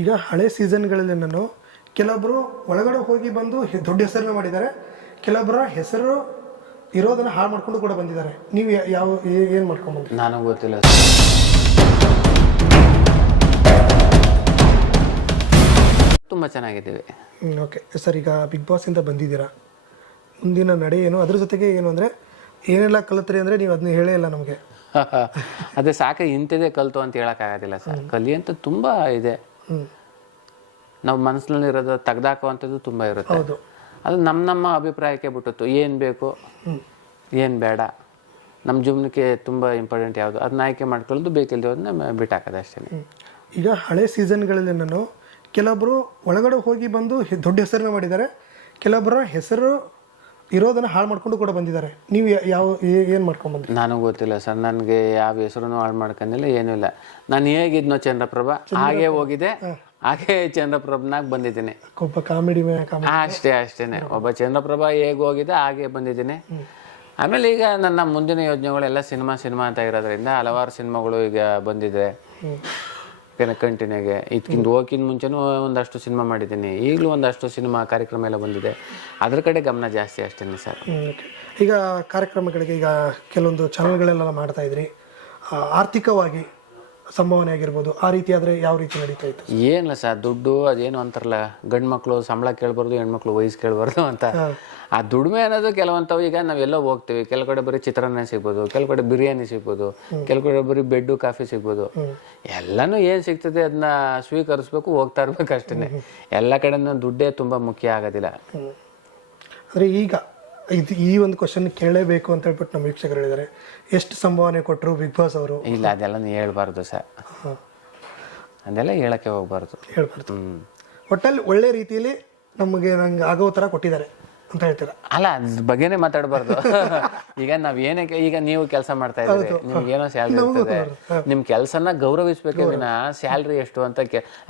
ಈಗ ಹಳೆ ಸೀಸನ್ಗಳಲ್ಲಿ ನಾನು ಕೆಲವೊಬ್ಬರು ಒಳಗಡೆ ಹೋಗಿ ಬಂದು ದೊಡ್ಡ ಹೆಸರನ್ನ ಮಾಡಿದ್ದಾರೆ, ಕೆಲವೊಬ್ಬರ ಹೆಸರು ಇರೋದನ್ನ ಹಾಳು ಮಾಡ್ಕೊಂಡು ಕೂಡ ಬಂದಿದ್ದಾರೆ. ನೀವು ಯಾವ ಏನು ಮಾಡ್ಕೊಂಡು ಬಂದ್ರಿ? ನನಗೆ ಗೊತ್ತಿಲ್ಲ. ತುಂಬ ಚೆನ್ನಾಗಿದ್ದೀವಿ. ಓಕೆ ಸರ್, ಈಗ ಬಿಗ್ ಬಾಸಿಂದ ಬಂದಿದ್ದೀರಾ, ಮುಂದಿನ ನಡೆ ಏನು, ಅದ್ರ ಜೊತೆಗೆ ಏನು ಅಂದರೆ ಏನೆಲ್ಲ ಕಲಿತ್ರಿ ಅಂದರೆ ನೀವು ಅದನ್ನ ಹೇಳೇ ಇಲ್ಲ ನಮಗೆ. ಅದೇ ಸಾಕು, ಇಂಥದೇ ಕಲಿತು ಅಂತ ಹೇಳೋಕ್ಕಾಗೋದಿಲ್ಲ ಸರ್. ಕಲಿಯಂತ ತುಂಬ ಇದೆ. ನಾವು ಮನಸ್ಸಿನಲ್ಲಿ ಇರೋದು ತೆಗ್ದಾಕುವಂಥದ್ದು ತುಂಬ ಇರುತ್ತೆ. ಅದು ನಮ್ಮ ಅಭಿಪ್ರಾಯಕ್ಕೆ ಬಿಟ್ಟಿತ್ತು. ಏನು ಬೇಕು, ಏನು ಬೇಡ, ನಮ್ಮ ಜೀವನಕ್ಕೆ ತುಂಬ ಇಂಪಾರ್ಟೆಂಟ್ ಯಾವುದು ಅದನ್ನ ಆಯ್ಕೆ ಮಾಡ್ಕೊಳ್ಳೋದು, ಬೇಕಿಲ್ಲದನ್ನ ಬಿಟ್ಟಾಕೋದು ಅಷ್ಟೇ. ಈಗ ಹಳೆ ಸೀಸನ್ಗಳಲ್ಲಿ ನಾನು ಕೆಲವೊಬ್ಬರು ಒಳಗಡೆ ಹೋಗಿ ಬಂದು ದೊಡ್ಡ ಹೆಸರನ್ನ ಮಾಡಿದ್ದಾರೆ, ಕೆಲವೊಬ್ಬರ ಹೆಸರು ಇರೋದನ್ನ ಹಾಳು ಮಾಡ್ಕೊಂಡು ಕೂಡ ಬಂದಿದ್ದಾರೆ. ನೀವು ಯಾವ ಏನು ಮಾಡ್ಕೊಂಡು ಬಂದ್ರಿ? ನನಗೆ ಗೊತ್ತಿಲ್ಲ ಸರ್. ನನಗೆ ಯಾವ ಹೆಸರು ಹಾಳು ಮಾಡ್ಕೊಂಡಿಲ್ಲ, ಏನೂ ಇಲ್ಲ. ನಾನು ಹೇಗಿದ್ನೋ ಚಂದ್ರಪ್ರಭಾ ಹಾಗೆ ಹೋಗಿದೆ, ಹಾಗೆ ಚಂದ್ರಪ್ರಭನಾಗ ಬಂದಿದ್ದೀನಿ. ಒಬ್ಬ ಕಾಮಿಡಿ ಅಷ್ಟೇನೆ ಒಬ್ಬ ಚಂದ್ರಪ್ರಭಾ ಹೇಗೆ ಹೋಗಿದೆ ಹಾಗೆ ಬಂದಿದ್ದೀನಿ. ಆಮೇಲೆ ಈಗ ನನ್ನ ಮುಂದಿನ ಯೋಜನೆಗಳೆಲ್ಲ ಸಿನಿಮಾ ಅಂತ ಇರೋದ್ರಿಂದ ಹಲವಾರು ಸಿನಿಮಾಗಳು ಈಗ ಬಂದಿದೆ ಕಂಟಿನ್ಯೂಗೆ. ಇದಕ್ಕಿಂತ ಹೋಗಿನ ಮುಂಚೆನೂ ಒಂದಷ್ಟು ಸಿನಿಮಾ ಮಾಡಿದ್ದೀನಿ, ಈಗಲೂ ಒಂದಷ್ಟು ಸಿನಿಮಾ ಕಾರ್ಯಕ್ರಮ ಎಲ್ಲ ಬಂದಿದೆ. ಅದ್ರ ಕಡೆ ಗಮನ ಜಾಸ್ತಿ ಅಷ್ಟೇ ಸರ್. ಈಗ ಕಾರ್ಯಕ್ರಮಗಳಿಗೆ ಈಗ ಕೆಲವೊಂದು ಚಾನಲ್ಗಳೆಲ್ಲ ಮಾಡ್ತಾ ಇದ್ರಿ, ಆರ್ಥಿಕವಾಗಿ ಸಂಭಾವನೆ ಆಗಿರ್ಬೋದು, ಆ ರೀತಿ ಆದರೆ ಯಾವ ರೀತಿ ನಡೀತಾ ಇತ್ತು? ಏನಿಲ್ಲ ಸರ್, ದುಡ್ಡು ಅದೇನು ಅಂತಾರಲ್ಲ, ಗಂಡು ಮಕ್ಕಳು ಸಂಬಳ ಕೇಳಬಾರ್ದು, ಹೆಣ್ಮಕ್ಳು ವಯಸ್ಸು ಕೇಳಬಾರ್ದು ಅಂತ. ಆ ದುಡಿಮೆ ಅನ್ನೋದು ಕೆಲವಂಥವು. ಈಗ ನಾವೆಲ್ಲೋ ಹೋಗ್ತೀವಿ, ಕೆಲವು ಕಡೆ ಬರೀ ಚಿತ್ರಾನ್ನ ಸಿಗ್ಬೋದು, ಕೆಲವು ಕಡೆ ಬಿರಿಯಾನಿ ಸಿಗ್ಬೋದು, ಕೆಲವು ಕಡೆ ಬರೀ ಬೆಡ್ಡು ಕಾಫಿ ಸಿಗ್ಬೋದು. ಎಲ್ಲನೂ ಏನು ಸಿಗ್ತದೆ ಅದನ್ನ ಸ್ವೀಕರಿಸ್ಬೇಕು, ಹೋಗ್ತಾ ಇರ್ಬೇಕು ಅಷ್ಟೇ. ಎಲ್ಲ ಕಡೆನೂ ದುಡ್ಡೇ ತುಂಬ ಮುಖ್ಯ ಆಗೋದಿಲ್ಲ. ಅಂದರೆ ಈಗ ಈ ಒಂದು ಕ್ವಶನ್ ಕೇಳಲೇಬೇಕು ಅಂತ ಹೇಳ್ಬಿಟ್ಟು ನಮ್ಮ ವೀಕ್ಷಕರು ಹೇಳಿದ್ದಾರೆ, ಎಷ್ಟು ಸಂಭಾವನೆ ಕೊಟ್ಟರು ಬಿಗ್ ಬಾಸ್ ಅವರು? ಇಲ್ಲ, ಅದೆಲ್ಲ ಹೇಳ್ಬಾರ್ದು ಸರ್, ಅದೆಲ್ಲ ಹೇಳಕ್ಕೆ ಹೋಗ್ಬಾರ್ದು. ಒಟ್ಟಲ್ಲಿ ಒಳ್ಳೆ ರೀತಿಯಲ್ಲಿ ನಂಗೆ ಆಗೋ ಥರ ಕೊಟ್ಟಿದ್ದಾರೆ ಅಂತ ಹೇಳ್ತೀರಾ? ಅಲ್ಲ, ಅದ್ರ ಬಗ್ಗೆನೇ ಮಾತಾಡಬಾರ್ದು. ಈಗ ನಾವೇನಕ್ಕೆ, ಈಗ ನೀವು ಕೆಲಸ ಮಾಡ್ತಾ ಇದ್ದೀರಿ, ನಿಮ್ಗೆ ಏನೋ ಸ್ಯಾಲ್ರಿ ಇರ್ತದೆ, ನಿಮ್ ಕೆಲಸನ ಗೌರವಿಸ್ಬೇಕೇ ವಿನ ಸ್ಯಾಲ್ರಿ ಎಷ್ಟು ಅಂತ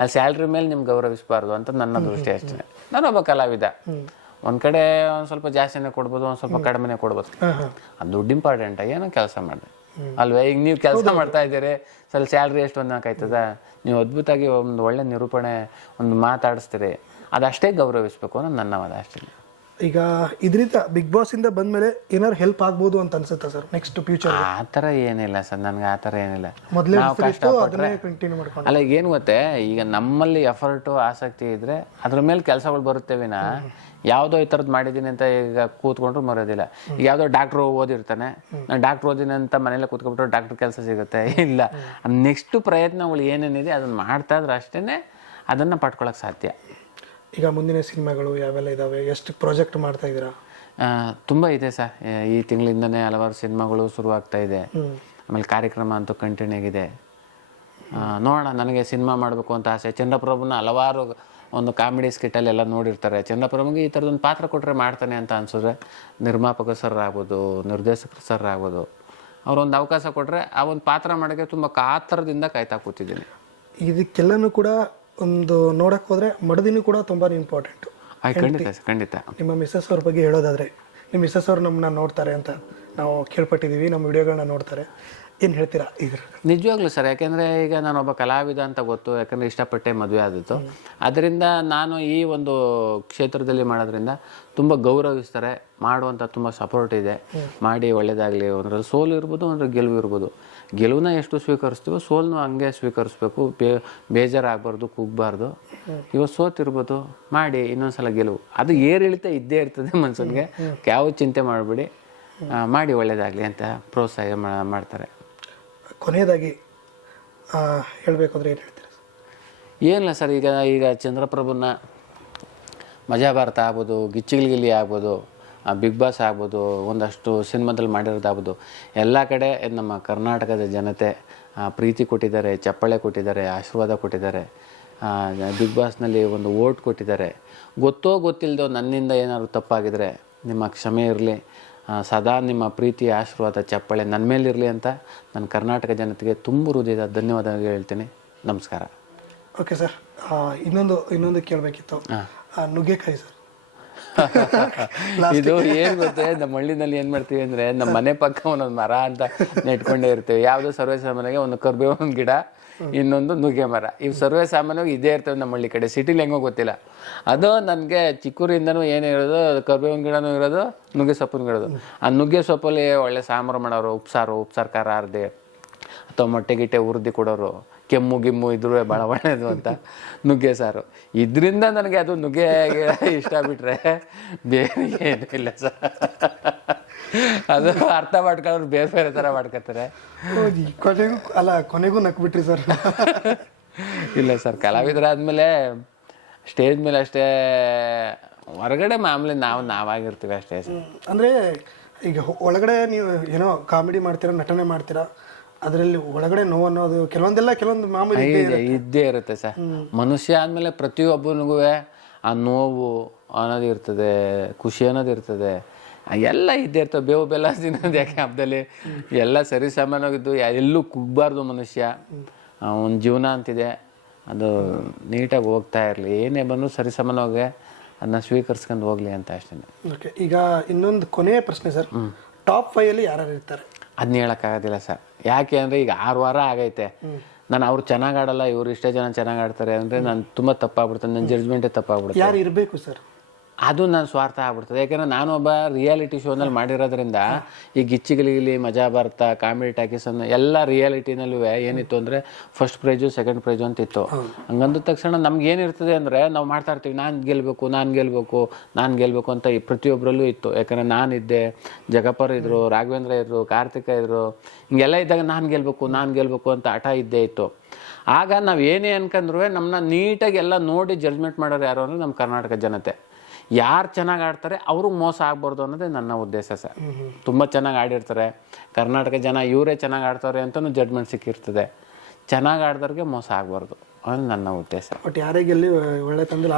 ಆ ಸ್ಯಾಲ್ರಿ ಮೇಲೆ ನಿಮ್ಗೆ ಗೌರವಿಸಬಾರ್ದು ಅಂತ ನನ್ನ ದೃಷ್ಟಿ ಅಷ್ಟೇ. ನಾನೊಬ್ಬ ಕಲಾವಿದ, ಒಂದ್ ಕಡೆ ಒಂದ್ ಸ್ವಲ್ಪ ಜಾಸ್ತಿನೇ ಕೊಡ್ಬೋದು, ಒಂದ್ ಸ್ವಲ್ಪ ಕಡಿಮೆನೆ ಕೊಡ್ಬೋದು. ಅದು ದುಡ್ಡು ಇಂಪಾರ್ಟೆಂಟ್, ಏನೋ ಕೆಲಸ ಮಾಡಿ ಅಲ್ವೇ. ಈಗ ನೀವು ಕೆಲಸ ಮಾಡ್ತಾ ಇದ್ದೀರಿ, ಸ್ವಲ್ಪ ಸ್ಯಾಲ್ರಿ ಎಷ್ಟು ಅನ್ನೋಕಾಯ್ತದ? ನೀವು ಅದ್ಭುತವಾಗಿ ಒಂದು ಒಳ್ಳೆ ನಿರೂಪಣೆ, ಒಂದು ಮಾತಾಡಿಸ್ತೀರಿ, ಅದಷ್ಟೇ ಗೌರವಿಸ್ಬೇಕು ಅನ್ನೋದು ನನ್ನ ವಾದ ಅಷ್ಟೇ. ಈಗ ಇದರಿಂದ ಬಿಗ್ ಬಾಸ್ ಇಂದ ಬಂದ್ಮೇಲೆ ಏನಾದ್ರು ಹೆಲ್ಪ್ ಆಗ್ಬೋದು ಅಂತ ಅನ್ಸುತ್ತಾ ಸರ್ ನೆಕ್ಸ್ಟ್ ಫ್ಯೂಚರ್? ಆ ಥರ ಏನಿಲ್ಲ ಸರ್, ನನ್ಗೆ ಆ ಥರ ಏನಿಲ್ಲ. ಮೊದಲೇ ಕಂಟಿನ್ಯೂ ಮಾಡ್ಕೊಂಡು ಅಲ್ಲ, ಏನು ಗೊತ್ತೇ, ಈಗ ನಮ್ಮಲ್ಲಿ ಎಫರ್ಟು ಆಸಕ್ತಿ ಇದ್ರೆ ಅದ್ರ ಮೇಲೆ ಕೆಲಸಗಳು ಬರುತ್ತೆ ವಿನ ಯಾವುದೋ ಈ ಥರದ್ದು ಮಾಡಿದ್ದೀನಿ ಅಂತ ಈಗ ಕೂತ್ಕೊಂಡ್ರು ಮರೋದಿಲ್ಲ. ಈಗ ಯಾವುದೋ ಡಾಕ್ಟ್ರು ಓದಿರ್ತಾನೆ, ನಾನು ಡಾಕ್ಟ್ರ್ ಓದಿನಿ ಅಂತ ಮನೇಲೆ ಕೂತ್ಕೊಂಡ್ಬಿಟ್ಟು ಡಾಕ್ಟ್ರ್ ಕೆಲಸ ಸಿಗುತ್ತೆ ಇಲ್ಲ. ನೆಕ್ಸ್ಟ್ ಪ್ರಯತ್ನಗಳು ಏನೇನಿದೆ ಅದನ್ನು ಮಾಡ್ತಾ ಇದ್ರೆ ಅಷ್ಟೇ ಅದನ್ನು ಪಡ್ಕೊಳಕ್ಕೆ ಸಾಧ್ಯ. ಈಗ ಮುಂದಿನ ಸಿನಿಮಾಗಳು ಯಾವೆಲ್ಲ ಇದಾವೆ, ಎಷ್ಟು ಪ್ರಾಜೆಕ್ಟ್ ಮಾಡ್ತಾ ಇದ್ದೀರಾ? ತುಂಬ ಇದೆ ಸರ್. ಈ ತಿಂಗಳಿಂದನೇ ಹಲವಾರು ಸಿನಿಮಾಗಳು ಶುರುವಾಗ್ತಾ ಇದೆ. ಆಮೇಲೆ ಕಾರ್ಯಕ್ರಮ ಅಂತೂ ಕಂಟಿನ್ಯೂ ಆಗಿದೆ. ನೋಡೋಣ, ನನಗೆ ಸಿನಿಮಾ ಮಾಡಬೇಕು ಅಂತ ಆಸೆ. ಚಂದ್ರಪ್ರಭುನ ಹಲವಾರು ಒಂದು ಕಾಮಿಡಿ ಸ್ಕಿಟ್ಟಲ್ಲಿ ಎಲ್ಲ ನೋಡಿರ್ತಾರೆ. ಚಂದ್ರಪ್ರಭುಗೆ ಈ ಥರದೊಂದು ಪಾತ್ರ ಕೊಟ್ಟರೆ ಮಾಡ್ತಾನೆ ಅಂತ ಅನ್ಸಿದ್ರೆ ನಿರ್ಮಾಪಕ ಸರ್ ಆಗ್ಬೋದು, ನಿರ್ದೇಶಕರು ಸರ್ ಆಗ್ಬೋದು, ಅವ್ರೊಂದು ಅವಕಾಶ ಕೊಟ್ಟರೆ ಆ ಒಂದು ಪಾತ್ರ ಮಾಡೋಕ್ಕೆ ತುಂಬ ಕಾತರದಿಂದ ಕಾಯ್ತಾ ಕೂತಿದ್ದೀನಿ. ಇದಕ್ಕೆಲ್ಲನೂ ಕೂಡ ಒಂದು ನೋಡಕ್ಕೆ ಹೋದರೆ ಮಡದಿನೂ ಕೂಡ ತುಂಬಾ ಇಂಪಾರ್ಟೆಂಟು. ಖಂಡಿತ. ನಿಮ್ಮ ಮಿಸ್ಸಸ್ ಅವ್ರ ಬಗ್ಗೆ ಹೇಳೋದಾದರೆ, ನಿಮ್ಮ ಮಿಸ್ಸಸ್ ಅವ್ರು ನಮ್ಮನ್ನ ನೋಡ್ತಾರೆ ಅಂತ ನಾವು ಕೇಳ್ಪಟ್ಟಿದ್ದೀವಿ, ನಮ್ಮ ವಿಡಿಯೋಗಳನ್ನ ನೋಡ್ತಾರೆ, ಏನು ಹೇಳ್ತೀರಾ ಇದ್ರ? ನಿಜವಾಗ್ಲೂ ಸರ್, ಯಾಕೆಂದರೆ ಈಗ ನಾನೊಬ್ಬ ಕಲಾವಿದ ಅಂತ ಗೊತ್ತು, ಯಾಕಂದರೆ ಇಷ್ಟಪಟ್ಟೆ ಮದುವೆ ಆದಿತ್ತು. ಅದರಿಂದ ನಾನು ಈ ಒಂದು ಕ್ಷೇತ್ರದಲ್ಲಿ ಮಾಡೋದ್ರಿಂದ ತುಂಬ ಗೌರವಿಸ್ತಾರೆ, ಮಾಡುವಂಥ ತುಂಬ ಸಪೋರ್ಟ್ ಇದೆ. ಮಾಡಿ ಒಳ್ಳೇದಾಗಲಿ. ಒಂದ್ರಲ್ಲಿ ಸೋಲು ಇರ್ಬೋದು, ಒಂದ್ರಲ್ಲಿ ಗೆಲುವು ಇರ್ಬೋದು. ಗೆಲುವನ್ನ ಎಷ್ಟು ಸ್ವೀಕರಿಸ್ತೀವೋ ಸೋಲನ್ನು ಹಂಗೆ ಸ್ವೀಕರಿಸ್ಬೇಕು. ಬೇಜಾರಾಗಬಾರ್ದು, ಕುಗ್ಬಾರ್ದು. ಇವತ್ತು ಸೋತಿರ್ಬೋದು, ಮಾಡಿ ಇನ್ನೊಂದ್ಸಲ ಗೆಲುವು. ಅದು ಏರಿಳಿತ ಇದ್ದೇ ಇರ್ತದೆ ಮನ್ಸನ್ಗೆ, ಯಾವ ಚಿಂತೆ ಮಾಡಬೇಡಿ, ಮಾಡಿ ಒಳ್ಳೇದಾಗಲಿ ಅಂತ ಪ್ರೋತ್ಸಾಹ ಮಾಡ್ತಾರೆ. ಕೊನೆಯದಾಗಿ ಹೇಳಬೇಕು ಅಂದರೆ ಏನು ಹೇಳ್ತೀರಾ? ಏನಿಲ್ಲ ಸರ್, ಈಗ ಚಂದ್ರಪ್ರಭುನ ಮಜಾ ಭಾರತ ಆಗ್ಬೋದು, ಗಿಚ್ಚಿಗಿಲಿ ಆಗ್ಬೋದು, ಬಿಗ್ ಬಾಸ್ ಆಗ್ಬೋದು, ಒಂದಷ್ಟು ಸಿನಿಮಾದಲ್ಲಿ ಮಾಡಿರೋದಾಗ್ಬೋದು, ಎಲ್ಲ ಕಡೆ ನಮ್ಮ ಕರ್ನಾಟಕದ ಜನತೆ ಪ್ರೀತಿ ಕೊಟ್ಟಿದ್ದಾರೆ, ಚಪ್ಪಾಳೆ ಕೊಟ್ಟಿದ್ದಾರೆ, ಆಶೀರ್ವಾದ ಕೊಟ್ಟಿದ್ದಾರೆ. ಬಿಗ್ ಬಾಸ್ನಲ್ಲಿ ಒಂದು ಓಟ್ ಕೊಟ್ಟಿದ್ದಾರೆ. ಗೊತ್ತೋ ಗೊತ್ತಿಲ್ಲದೋ ನನ್ನಿಂದ ಏನಾದರೂ ತಪ್ಪಾಗಿದ್ರೆ ನಿಮ್ಮ ಕ್ಷಮೆ ಇರಲಿ. ಸದಾ ನಿಮ್ಮ ಪ್ರೀತಿ, ಆಶೀರ್ವಾದ, ಚಪ್ಪಾಳೆ ನನ್ನ ಮೇಲಿರಲಿ ಅಂತ ನನ್ನ ಕರ್ನಾಟಕ ಜನತೆಗೆ ತುಂಬ ಹೃದಯದ ಧನ್ಯವಾದಗಳು ಹೇಳ್ತೀನಿ. ನಮಸ್ಕಾರ. ಓಕೆ ಸರ್, ಇನ್ನೊಂದು ಕೇಳಬೇಕಿತ್ತು. ನುಗ್ಗೆಕಾಯಿ ಸರ್, ಇದು ಏನ್ ಗೊತ್ತೇ, ನಮ್ಮ ಹಳ್ಳಿನಲ್ಲಿ ಏನ್ ಮಾಡ್ತೀವಿ ಅಂದ್ರೆ, ನಮ್ಮ ಮನೆ ಪಕ್ಕ ಒಂದೊಂದು ಮರ ಅಂತ ನೆಟ್ಕೊಂಡೇ ಇರ್ತೀವಿ. ಯಾವ್ದೋ ಸರ್ವೇ ಸಾಮಾನ್ಯಗೆ ಒಂದು ಕರ್ಬೇವಿನ ಗಿಡ, ಇನ್ನೊಂದು ನುಗ್ಗೆ ಮರ, ಇವು ಸರ್ವೇ ಸಾಮಾನ್ಯವಾಗಿ ಇದೇ ಇರ್ತವೆ ನಮ್ಮ ಹಳ್ಳಿ ಕಡೆ. ಸಿಟಿಲಿ ಹೆಂಗೋ ಗೊತ್ತಿಲ್ಲ. ಅದು ನನಗೆ ಚಿಕ್ಕೂರಿಂದನೂ ಏನು ಇರೋದು, ಕರ್ಬೇವಿನ ಗಿಡನೂ ಇರೋದು, ನುಗ್ಗೆ ಸೊಪ್ಪು ಇರೋದು. ಆ ನುಗ್ಗೆ ಸೊಪ್ಪಲ್ಲಿ ಒಳ್ಳೆ ಸಾಂಬಾರು ಮಾಡೋರು, ಉಪ್ಸಾರು ಖಾರ ಅರ್ದೆ, ಅಥವಾ ಮೊಟ್ಟೆ ಗಿಟ್ಟೆ ಹುರಿದು ಕೊಡೋರು. ಕೆಮ್ಮು ಗಿಮ್ಮು ಇದ್ರೂ ಭಾಳ ಒಳ್ಳೆಯದು ಅಂತ ನುಗ್ಗೆ ಸಾರು. ಇದರಿಂದ ನನಗೆ ಅದು ನುಗ್ಗೆ ಇಷ್ಟ ಬಿಟ್ರೆ ಬೇರೆ ಏನೂ ಇಲ್ಲ ಸರ್. ಅದು ಅರ್ಥ ಮಾಡ್ಕೊಳ್ಳೋರು ಬೇರೆ ಬೇರೆ ಥರ ಮಾಡ್ಕೊತಾರೆ. ಕೊನೆಗೂ ನಕ್ಬಿಟ್ರಿ ಸರ್. ಇಲ್ಲ ಸರ್, ಕಲಾವಿದರಾದ್ಮೇಲೆ ಸ್ಟೇಜ್ ಮೇಲೆ ಅಷ್ಟೇ, ಹೊರಗಡೆ ಮಾಮೂಲಿ ನಾವಾಗಿರ್ತೀವಿ ಅಷ್ಟೇ ಸರ್. ಅಂದರೆ ಈಗ ಒಳಗಡೆ ನೀವು ಏನೋ ಕಾಮಿಡಿ ಮಾಡ್ತೀರಾ, ನಟನೆ ಮಾಡ್ತೀರಾ, ಅದರಲ್ಲಿ ಒಳಗಡೆ ನೋವು ಅನ್ನೋದು ಕೆಲವೊಂದು ಮಾಮೂಲಿ ಇದ್ದೇ ಇರುತ್ತೆ ಸರ್. ಮನುಷ್ಯ ಆದಮೇಲೆ ಪ್ರತಿಯೊಬ್ಬನಿಗೂ ಆ ನೋವು ಅನ್ನೋದು ಇರ್ತದೆ, ಖುಷಿ ಅನ್ನೋದು ಇರ್ತದೆ, ಎಲ್ಲ ಇದ್ದೇ ಇರ್ತವೆ. ಬೇವು ಬೆಲ್ಲ ತಿನ್ನೋದು ಯಾಕೆ ಹಬ್ಬದಲ್ಲಿ ಎಲ್ಲ ಸರಿ ಸಾಮಾನ್ಯವಾಗಿದ್ದು, ಎಲ್ಲೂ ಕುಗ್ಬಾರ್ದು ಮನುಷ್ಯ. ಒಂದು ಜೀವನ ಅಂತಿದೆ, ಅದು ನೀಟಾಗಿ ಹೋಗ್ತಾ ಇರಲಿ, ಏನೇ ಬಂದರೂ ಸರಿ ಸಾಮಾನ್ಯವಾಗಿ ಅದನ್ನ ಸ್ವೀಕರಿಸ್ಕೊಂಡು ಹೋಗ್ಲಿ ಅಂತ ಅಷ್ಟೇ. ಓಕೆ, ಈಗ ಇನ್ನೊಂದು ಕೊನೆಯ ಪ್ರಶ್ನೆ ಸರ್, ಟಾಪ್ 5 ಅಲ್ಲಿ ಯಾರು ಇರ್ತಾರೆ? ಅದನ್ನ ಹೇಳೋಕ್ಕಾಗೋದಿಲ್ಲ ಸರ್. ಯಾಕೆ ಅಂದರೆ ಈಗ 6 ವಾರ ಆಗೈತೆ, ನಾನು ಅವ್ರು ಚೆನ್ನಾಗಿ ಆಡಲ್ಲ, ಇವ್ರು ಇಷ್ಟೇ ಜನ ಚೆನ್ನಾಗಿ ಆಡ್ತಾರೆ ಅಂದರೆ ನಾನು ತುಂಬ ತಪ್ಪಾಗ್ಬಿಡ್ತದೆ, ನನ್ನ ಜಡ್ಜ್ಮೆಂಟೇ ತಪ್ಪಾಗ್ಬಿಡುತ್ತೆ. ಯಾರು ಇರಬೇಕು ಸರ್? ಅದು ನನ್ನ ಸ್ವಾರ್ಥ ಆಗ್ಬಿಡ್ತದೆ. ಯಾಕೆಂದರೆ ನಾನು ಒಬ್ಬ ರಿಯಾಲಿಟಿ ಶೋನಲ್ಲಿ ಮಾಡಿರೋದ್ರಿಂದ, ಈ ಗಿಚ್ಚಿಗಿಲಿ, ಮಜಾ ಭಾರತ, ಕಾಮಿಡಿ ಟಾಕೀಸ್ ಅನ್ನೋ ಎಲ್ಲ ರಿಯಾಲಿಟಿನಲ್ಲೂ ಏನಿತ್ತು ಅಂದರೆ ಫಸ್ಟ್ ಪ್ರೈಜು, ಸೆಕೆಂಡ್ ಪ್ರೈಜು ಅಂತ ಇತ್ತು. ಹಂಗಂದ ತಕ್ಷಣ ನಮ್ಗೆ ಏನಿರ್ತದೆ ಅಂದರೆ, ನಾವು ಮಾಡ್ತಾ ಇರ್ತೀವಿ, ನಾನು ಗೆಲ್ಲಬೇಕು ಅಂತ ಈ ಪ್ರತಿಯೊಬ್ಬರಲ್ಲೂ ಇತ್ತು. ಯಾಕಂದರೆ ನಾನಿದ್ದೆ, ಜಗಪ್ಪರ್ ಇದ್ದರು, ರಾಘವೇಂದ್ರ ಇದ್ದರು, ಕಾರ್ತಿಕ ಇದ್ದರು, ಹಿಂಗೆಲ್ಲ ಇದ್ದಾಗ ನಾನು ಗೆಲ್ಲಬೇಕು ಅಂತ ಹಠ ಇದ್ದೇ ಇತ್ತು. ಆಗ ನಾವು ಏನೇ ಅನ್ಕಂಡ್ರು ನಮ್ಮನ್ನ ನೀಟಾಗಿ ಎಲ್ಲ ನೋಡಿ ಜಡ್ಜ್ಮೆಂಟ್ ಮಾಡೋರು ಯಾರು ಅಂದರೆ ನಮ್ಮ ಕರ್ನಾಟಕ ಜನತೆ. ಯಾರು ಚೆನ್ನಾಗಿ ಆಡ್ತಾರೆ ಅವ್ರಿಗೆ ಮೋಸ ಆಗ್ಬಾರ್ದು ಅನ್ನೋದೇ ನನ್ನ ಉದ್ದೇಶ ಸರ್. ತುಂಬ ಚೆನ್ನಾಗಿ ಆಡಿರ್ತಾರೆ ಕರ್ನಾಟಕ ಜನ, ಇವರೇ ಚೆನ್ನಾಗಿ ಆಡ್ತಾರೆ ಅಂತಲೂ ಜಡ್ಜ್ಮೆಂಟ್ ಸಿಕ್ಕಿರ್ತದೆ. ಚೆನ್ನಾಗಿ ಆಡ್ದವ್ರಿಗೆ ಮೋಸ ಆಗಬಾರ್ದು ಅನ್ನೋದು ನನ್ನ ಉದ್ದೇಶ. ಬಟ್ ಯಾರೇ ಗೆಲ್ಲಿ ಒಳ್ಳೆ ತಂದು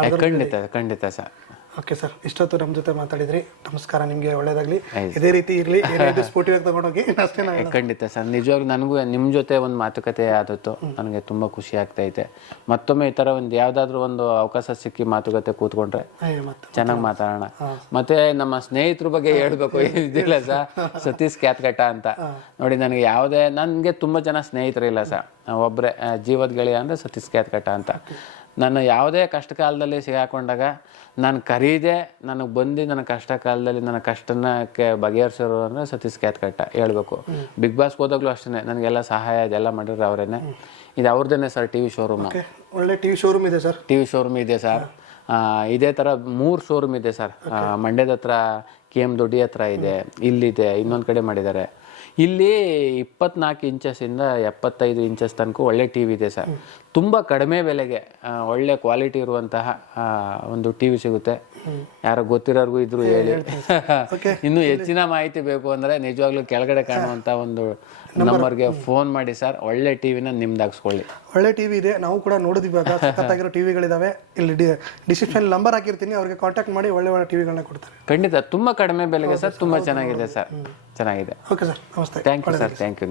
ಖಂಡಿತ ಸರ್. ಓಕೆ ಸರ್, ಇಷ್ಟೊತ್ತು ನಮ್ಮ ಜೊತೆ ಮಾತಾಡಿದ್ರಿ. ನಮಸ್ಕಾರ, ನಿಮಗೆ ಒಳ್ಳೇದಾಗಲಿ, ಇದೇ ರೀತಿ ಇರಲಿ, ಸ್ಪೋರ್ಟಿವ್ ಆಗಿ ತಗೊಂಡೋಗಿ ಅಷ್ಟೇ. ಖಂಡಿತ ಸರ್, ನಿಜವಾಗ್ಲೂ ನನಗೂ ನಿಮ್ಮ ಜೊತೆ ಒಂದು ಮಾತುಕತೆ ಆದತ್ತು, ನನಗೆ ತುಂಬ ಖುಷಿ ಆಗ್ತೈತೆ. ಮತ್ತೊಮ್ಮೆ ಈ ಥರ ಒಂದು ಯಾವುದಾದ್ರೂ ಒಂದು ಅವಕಾಶ ಸಿಕ್ಕಿ ಮಾತುಕತೆ ಕೂತ್ಕೊಂಡ್ರೆ ಚೆನ್ನಾಗಿ ಮಾತಾಡೋಣ. ಮತ್ತೆ ನಮ್ಮ ಸ್ನೇಹಿತರ ಬಗ್ಗೆ ಹೇಳ್ಬೇಕು ಇದಿಲ್ಲ ಸರ್, ಸತೀಶ್ ಕ್ಯಾತ್ಕಟ್ಟ ಅಂತ ನೋಡಿ. ನನಗೆ ತುಂಬ ಜನ ಸ್ನೇಹಿತರಿಲ್ಲ ಸರ್, ಒಬ್ಬರೇ ಜೀವದ ಗೆಳೆಯ ಅಂದರೆ ಸತೀಶ್ ಕ್ಯಾತ್ಕಟ್ಟ ಅಂತ. ನಾನು ಯಾವುದೇ ಕಷ್ಟ ಕಾಲದಲ್ಲಿ ಸಿಗಾಕೊಂಡಾಗ ನಾನು ಕರೀದೆ, ನನಗೆ ಬಂದು ನನ್ನ ಕಷ್ಟ ಕಾಲದಲ್ಲಿ ನನ್ನ ಕಷ್ಟನಕ್ಕೆ ಬಗೆಹರಿಸೋರು ಅಂದರೆ ಸತೀಶ್ ಕ್ಯಾತ್ಕಟ್ಟ ಹೇಳ್ಬೇಕು. ಬಿಗ್ ಬಾಸ್ಗೆ ಹೋದಾಗಲೂ ಅಷ್ಟೇ, ನನಗೆಲ್ಲ ಸಹಾಯ ಇದೆಲ್ಲ ಮಾಡಿದ್ರು ಅವರೇನೆ. ಇದು ಅವ್ರದ್ದೇನೆ ಸರ್ ಟಿ ವಿ ಶೋರೂಮ್. ಒಳ್ಳೆ ಟಿ ವಿ ಶೋರೂಮ್ ಇದೆ ಸರ್. ಇದೆ ಸರ್. ಇದೇ ಥರ 3 ಶೋರೂಮ್ ಇದೆ ಸರ್. ಮಂಡ್ಯದ ಹತ್ರ KM ದೊಡ್ಡಿ ಹತ್ರ ಇದೆ, ಇಲ್ಲಿದೆ, ಇನ್ನೊಂದು ಕಡೆ ಮಾಡಿದ್ದಾರೆ. ಇಲ್ಲಿ 24 ಇಂಚಸ್ಸಿಂದ 75 ಇಂಚಸ್ ತನಕ ಒಳ್ಳೆ ಟಿ ವಿ ಇದೆ ಸರ್. ತುಂಬ ಕಡಿಮೆ ಬೆಲೆಗೆ ಒಳ್ಳೆ ಕ್ವಾಲಿಟಿ ಇರುವಂತಹ ಒಂದು ಟಿ ವಿ ಸಿಗುತ್ತೆ. ಯಾರೋ ಗೊತ್ತಿರೋರ್ಗೂ ಇದ್ರು ಹೇಳಿ. ಇನ್ನೂ ಹೆಚ್ಚಿನ ಮಾಹಿತಿ ಬೇಕು ಅಂದರೆ ನಿಜವಾಗ್ಲೂ ಕೆಳಗಡೆ ಕಾಣುವಂಥ ಒಂದು ನಂಬರ್ಗೆ ಫೋನ್ ಮಾಡಿ ಸರ್, ಒಳ್ಳೆ ಟಿವಿನ ನಿಮ್ದು ಹಾಕ್ಸ್ಕೊಳ್ಳಿ. ಒಳ್ಳೆ ಟಿವಿ ಇದೆ, ನಾವು ಕೂಡ ನೋಡಿದ್ವಿ. ಇವಾಗ ಸಖತ್ತಾಗಿರೋ ಟಿವಿಗಳಿದಾವೆ. ಇಲ್ಲಿ ಡಿಸ್ಕ್ರಿಪ್ಷನ್ ನಂಬರ್ ಹಾಕಿರ್ತೀನಿ, ಅವ್ರಿಗೆ ಕಾಂಟ್ಯಾಕ್ಟ್ ಮಾಡಿ ಒಳ್ಳೆ ಟಿವಿಗಳನ್ನ ಕೊಡ್ತಾರೆ. ಖಂಡಿತ ತುಂಬ ಕಡಿಮೆ ಬೆಲೆಗೆ ಸರ್, ತುಂಬ ಚೆನ್ನಾಗಿದೆ ಸರ್, ಚೆನ್ನಾಗಿದೆ. ಓಕೆ ಸರ್, ನಮಸ್ತೆ. Thank you sir, thank you.